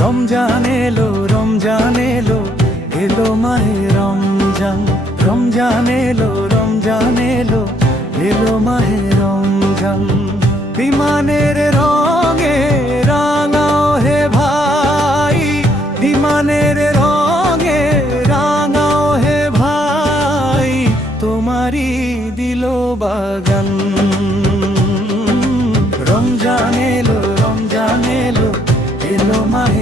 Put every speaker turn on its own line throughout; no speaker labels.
রমজান এলো রমজান এলো এলো মাহে রমজান। রমজান এলো রমজান এলো এলো মাহে রমজান। বিমানের রঙে রাঙাও হে ভাই, বিমানের রঙে রাঙাও হে ভাই, তোমারই দিল বাগান। রমজান এলো রমজান এলো এলো মাহে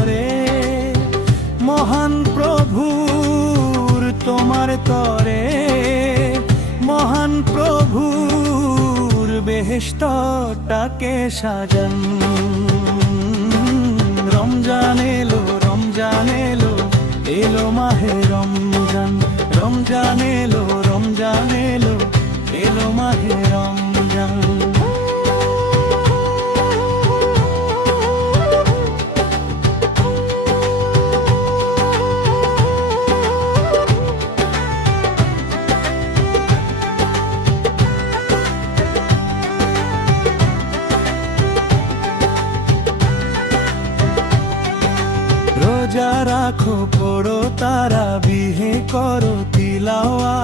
তরে, মহান প্রভুর বেহেস্তটাকে সাজান। রমজান এলো রমজান এলো এলো মাহে রমজান রমজান এলো, রমজান রোজা রাখো, পড়ো তারা, বিহে করো তিলাওয়া।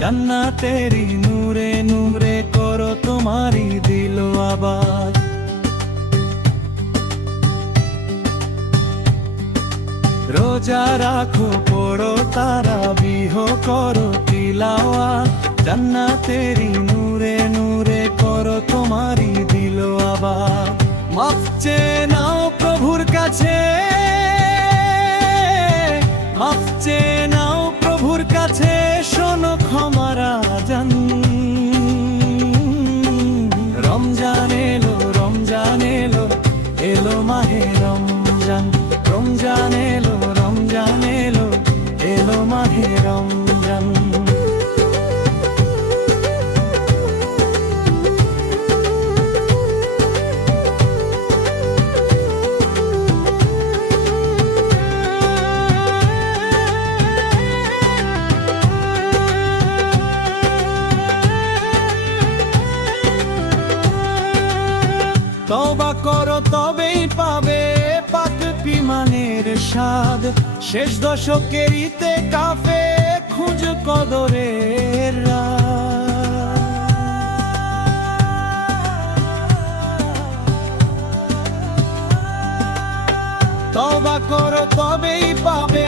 জান্নাতেরি নূরে নূরে করো তোমারি দিল আবার রোজা রাখো, পড়ো তারা, বিহ করো তিলাওয়া। জান্নাতেরি নূরে নূরে করো তোমারি দিল আবার চেয়ে নাও প্রভুর কাছে। রমজান এলো রমজান এলো এলো মাহে রমজান। তবা করো তবেই পাবে। স্বাদ। শেষ দশকের ইতে কাফে খুঁজ কদরের তবা করো তবেই পাবে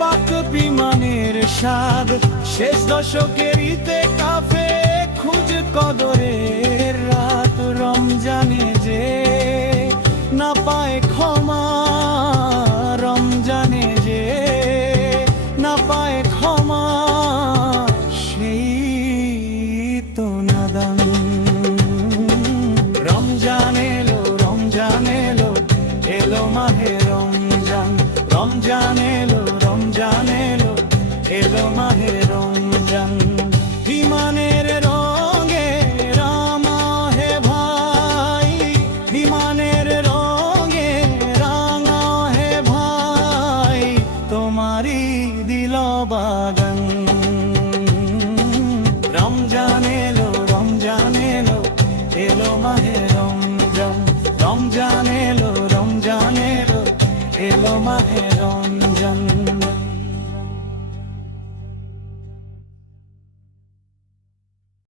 পাক বিমানের স্বাদ। শেষ দশকের ইতে কাফে খুঁজ কদরের রমজান এলো রমজান এলো এলো মাহে রমজান। বিমানের রঙে রামা হে ভাই বিমানের রঙে রাঙা হে ভাই, তোমারই দিল বাগান। রমজান এলো রমজান এলো এলো মাহে রমজান। রমজান এলো রমজান এলো এলো মাহে